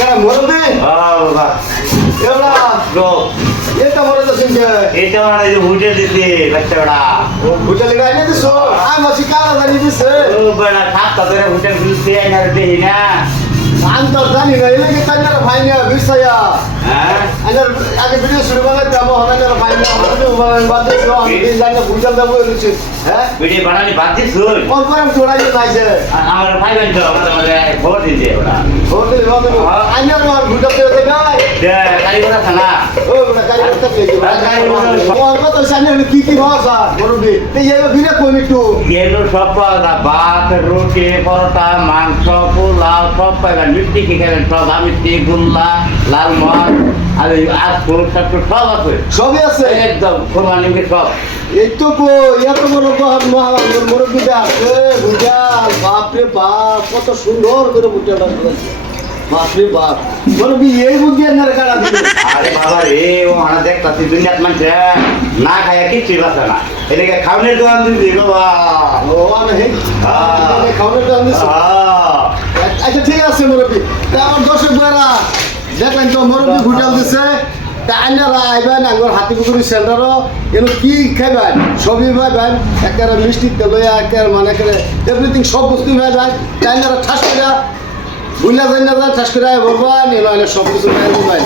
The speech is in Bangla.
কেন মুরব্বি বাবা এবার গো এটা মরে তো সিংহে এটা মানে যে হোটেল দিতে বাচ্চাটা হোটেলে গাইনে দিছো আমি মাসি কারা জানি দিছে ও বড় খাতা ধরে হোটেল খুলতে আইনা দেই না আমি তো জানি না এলে কি তাইনার ভাই না বিরসায়া হ্যাঁ আনার আগে ভিডিও শুরু করে যাবো হনার ভাই না ভিডিও বাদ দিছো আমি জানি না ভুল যাবো রুচি হ্যাঁ ভিডিও বানানি বাদ দিছ কোন করে আমি জোড়াই যাইছে আমার ভাই ভাই তো আমাদের খবর দিতে ওরা হোটেলে বাদ দেবো আইনার আমার ভুল যাবো গাই যে কারিগর আছে না ও বড় গাড়ি করতে পেয়েছি ও কত সামনে কি ভাষা মুরব্বি এই যে ভিড়ে কোন একটু এগুলো সব পাওয়া যায় ভাত রুটি পরোটা মাংস পোলাও সব পাইবেন মিষ্টি কি খাবেন সব মিষ্টি গোল্লা লাল মাছ আর ফুল সব আছে সবই আছে একদম কোরবানিকে সব এই তো এত বড় মুরব্বীটা আছে বুঝাল বাপরে বাপ কত সুন্দর করে বুঝাটা বাপরে বাপ মুরব্বী এই বুঝি না কারা আরে বাবা রে ও আনা দেখতাছি দুনিয়াত মানুষ না খায় কিচ্ছু বাঁচে না এদিকে খাওয়ানোর দোকান দিবি বাবা ও মানে হে খাওয়ানোর দাম দিছে আচ্ছা ঠিক আছে মুরব্বী তা আমার দর্শক ভাইরা দেখলেন তো মুরব্বী ভুটাল দিছে তা আইনারা আইবেন আঙ্গুর হাতিপুকুরি সেন্টারও এগুলো কি খাইবেন সবই পাইবেন একেবারে মিষ্টি তেল একেবারে মানে একেবারে এভরিথিং সব বস্তু পাইবেন তাই আইনারা ঠাস করে ভুলা যাই না ঠাস করে বলবেন এলো সব কিছু পাই